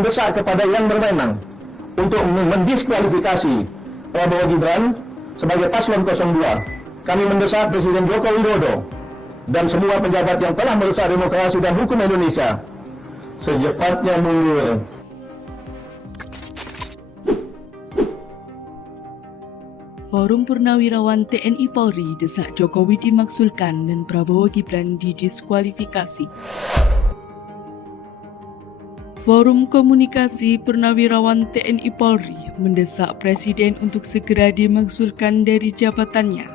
mendesak kepada yang berwenang untuk mendiskualifikasi Prabowo Gibran sebagai paslon 02. Kami mendesak Presiden Joko Widodo dan semua pejabat yang telah merusak demokrasi dan hukum Indonesia secepatnya mundur. Forum Purnawirawan TNI Polri desak Jokowi dimaksulkan dan Prabowo Gibran didiskualifikasi. Forum Komunikasi Purnawirawan TNI Polri mendesak Presiden untuk segera dimaksulkan dari jabatannya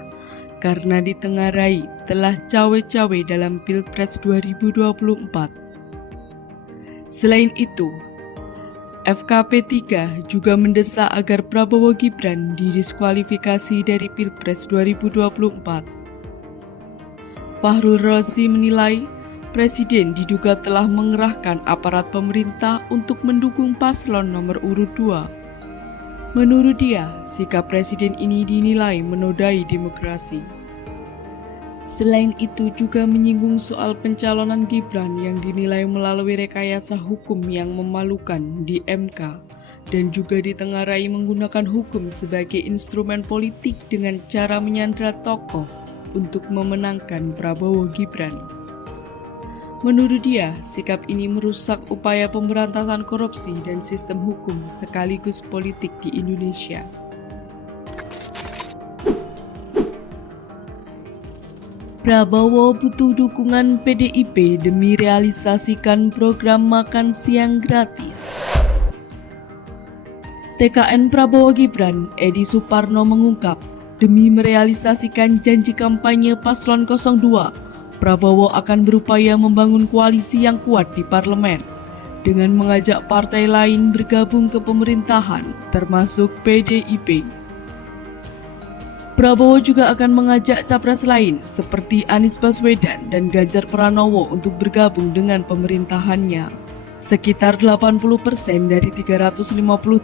karena ditengarai telah cawe-cawe dalam Pilpres 2024. Selain itu, FKP 3 juga mendesak agar Prabowo Gibran didiskualifikasi dari Pilpres 2024. Fahrul Razi menilai Presiden diduga telah mengerahkan aparat pemerintah untuk mendukung paslon nomor urut 2. Menurut dia, sikap Presiden ini dinilai menodai demokrasi. Selain itu juga menyinggung soal pencalonan Gibran yang dinilai melalui rekayasa hukum yang memalukan di MK dan juga ditengarai menggunakan hukum sebagai instrumen politik dengan cara menyandra tokoh untuk memenangkan Prabowo Gibran. Menurut dia, sikap ini merusak upaya pemberantasan korupsi dan sistem hukum sekaligus politik di Indonesia. Prabowo butuh dukungan PDIP demi realisasikan program makan siang gratis. TKN Prabowo Gibran, Edi Suparno mengungkap, demi merealisasikan janji kampanye Paslon 02, Prabowo akan berupaya membangun koalisi yang kuat di parlemen dengan mengajak partai lain bergabung ke pemerintahan, termasuk PDIP. Prabowo juga akan mengajak capres lain seperti Anies Baswedan dan Ganjar Pranowo untuk bergabung dengan pemerintahannya. Sekitar 80% dari 350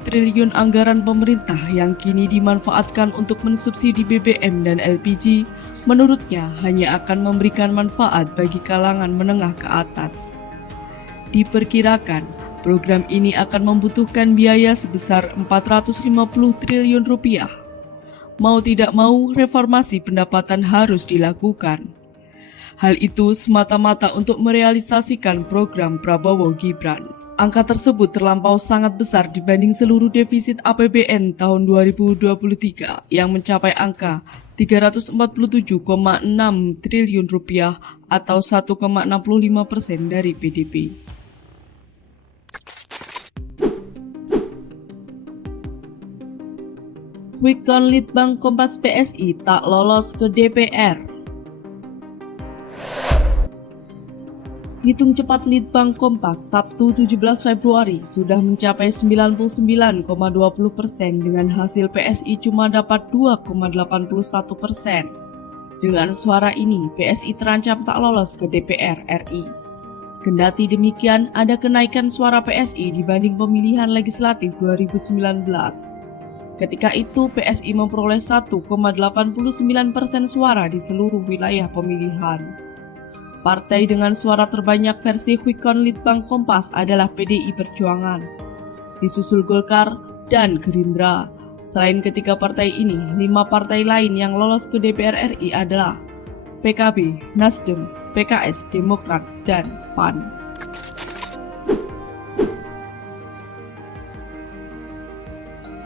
triliun anggaran pemerintah yang kini dimanfaatkan untuk mensubsidi BBM dan LPG, menurutnya hanya akan memberikan manfaat bagi kalangan menengah ke atas. Diperkirakan, program ini akan membutuhkan biaya sebesar 450 triliun rupiah. Mau tidak mau, reformasi pendapatan harus dilakukan. Hal itu semata-mata untuk merealisasikan program Prabowo Gibran. Angka tersebut terlampau sangat besar dibanding seluruh defisit APBN tahun 2023 yang mencapai angka 347,6 triliun rupiah atau 1,65% dari PDB. Quick Count Litbang Kompas PSI tak lolos ke DPR. Hitung cepat Litbang Kompas Sabtu 17 Februari sudah mencapai 99,20% dengan hasil PSI cuma dapat 2,81%. Dengan suara ini, PSI terancam tak lolos ke DPR RI. Kendati demikian, ada kenaikan suara PSI dibanding pemilihan legislatif 2019. Ketika itu, PSI memperoleh 1,89% suara di seluruh wilayah pemilihan. Partai dengan suara terbanyak versi Quick Count Litbang Kompas adalah PDI Perjuangan, disusul Golkar dan Gerindra. Selain ketiga partai ini, 5 partai lain yang lolos ke DPR RI adalah PKB, Nasdem, PKS, Demokrat, dan PAN.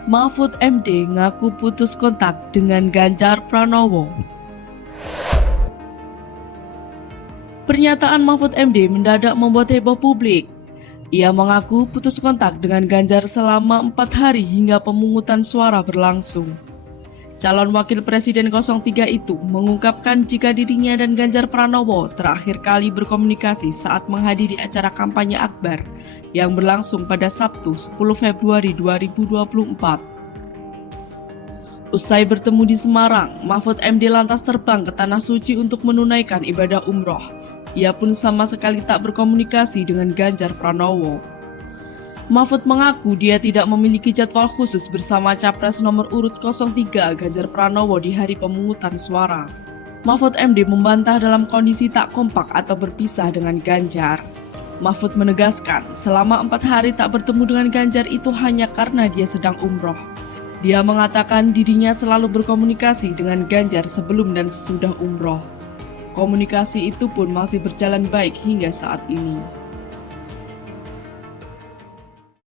Mahfud MD ngaku putus kontak dengan Ganjar Pranowo. Pernyataan Mahfud MD mendadak membuat heboh publik. Ia mengaku putus kontak dengan Ganjar selama 4 hari hingga pemungutan suara berlangsung. Calon Wakil Presiden 03 itu mengungkapkan jika dirinya dan Ganjar Pranowo terakhir kali berkomunikasi saat menghadiri acara kampanye akbar yang berlangsung pada Sabtu 10 Februari 2024. Usai bertemu di Semarang, Mahfud MD lantas terbang ke Tanah Suci untuk menunaikan ibadah umroh. Ia pun sama sekali tak berkomunikasi dengan Ganjar Pranowo. Mahfud mengaku dia tidak memiliki jadwal khusus bersama Capres nomor urut 03 Ganjar Pranowo di hari pemungutan suara. Mahfud MD membantah dalam kondisi tak kompak atau berpisah dengan Ganjar. Mahfud menegaskan selama 4 hari tak bertemu dengan Ganjar itu hanya karena dia sedang umroh. Dia mengatakan dirinya selalu berkomunikasi dengan Ganjar sebelum dan sesudah umroh. Komunikasi itu pun masih berjalan baik hingga saat ini.